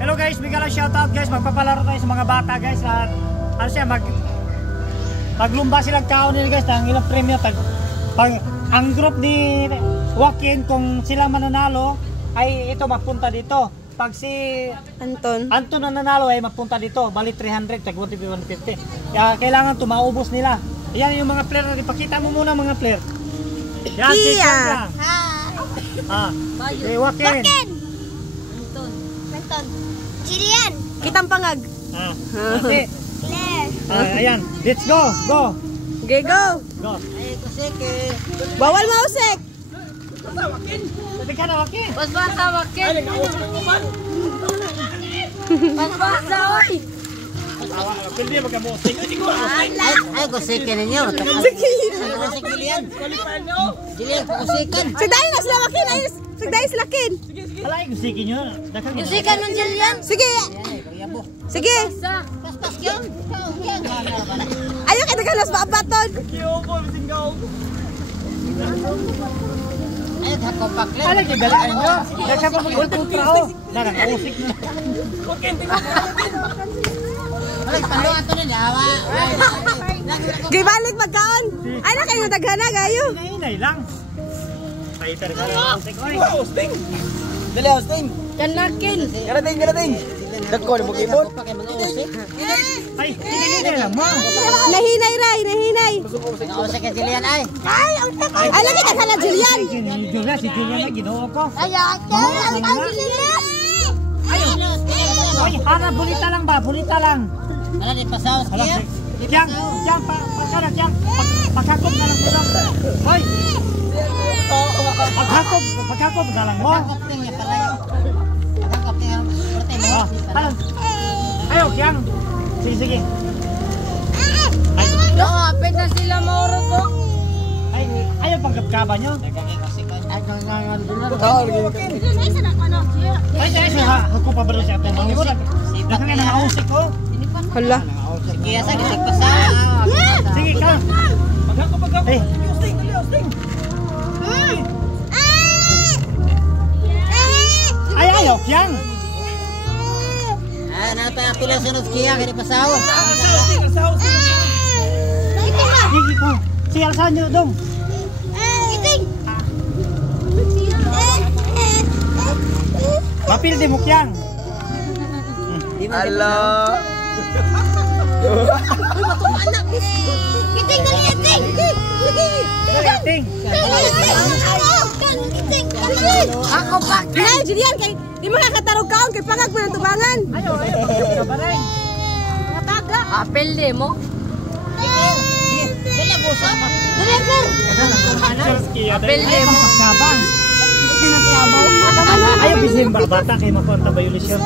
Hello guys, bigyan lang shoutout guys. Magpapalaro tayo sa mga bata guys. At ano siya, maglumba silang kaon nila guys. Ang ilang premyo. Ang group ni Joaquin, kung sila mananalo, ay ito magpunta dito. Pag si Anton na nanalo ay magpunta dito. Bali 300, tag 150. Kaya kailangan maubos nila. Yan yung mga player. Ipakita mo muna mga player. Yan, si Kia. Si Joaquin. Anton. Jillian. Kitang pangag. Si Claire. Ayan, let's go. Go. Okay, go. Go. Ay, kusike. Bawal mausik. Pwede ka na, Joaquin. Basbasa, Joaquin. Basbasa, oy. Pwede magkamusik. Ay, kusike ninyo. Sige. Kusik, Jillian. Jillian, kusikan. Sagdahin na sila Joaquin. Sagdahin sila Kin. Alay, kusikin nyo. Kusikan mo, Jillian. Sige. Sige. Paspas yun. Ayaw kita galas maabaton. Ay, hakopak lang. Alay, kagalaan nyo. Nasa pa mag-ultra o. Nakakausik na. Ay, paluan to nun. Awa. Gibalik magkaon. Ay na kayo daghana gayo. Hinay lang. Fighter ka lang. Hosting. Dali hosting. Kanakin. Garating. Dagko na mag-ibon. Ay, hinay lang mo. Nahinay ray, nahinay. Nausik ka, Jillian, ay. Ay lagi ta kana Julian. Si Julian na ginoo ko. Ay, Jillian. Ay, hana, bulita lang ba? Bulita lang. Ano, di pasaw, Kia? Yang, pagkakop na lang mo lang. Hoy! Pagkakop na lang mo. Pagkakopting niya pala yun. Pagkakopting ang protein mo. Ayaw, Yang. Sige. Apit na sila mauro to. Ay, ayaw pang kapkaba nyo. Ay, gangan doon na. Ay, ako pa ba doon siya? Dakan nga nakausik ko. Hala. Sige, sa gisig pasaw. Sige ka. Pagkako. Eh. Hosting, dali hosting. Ay, ayaw, Yang. Ay, napapila sunod, Kia, kaya pasaw. Sige ko. Sige, alasan nyo dong. Mapildi mo, Yang. Ala. Ting. Ako pa. Ay Julian kay di makakatarog kaon kay pangag mo ng tubangan. Ayaw. Kabaray. Apel de mo. Apel de mo. Kapkaba. Ayaw bisin ba? Bata kayo makuha ang violation.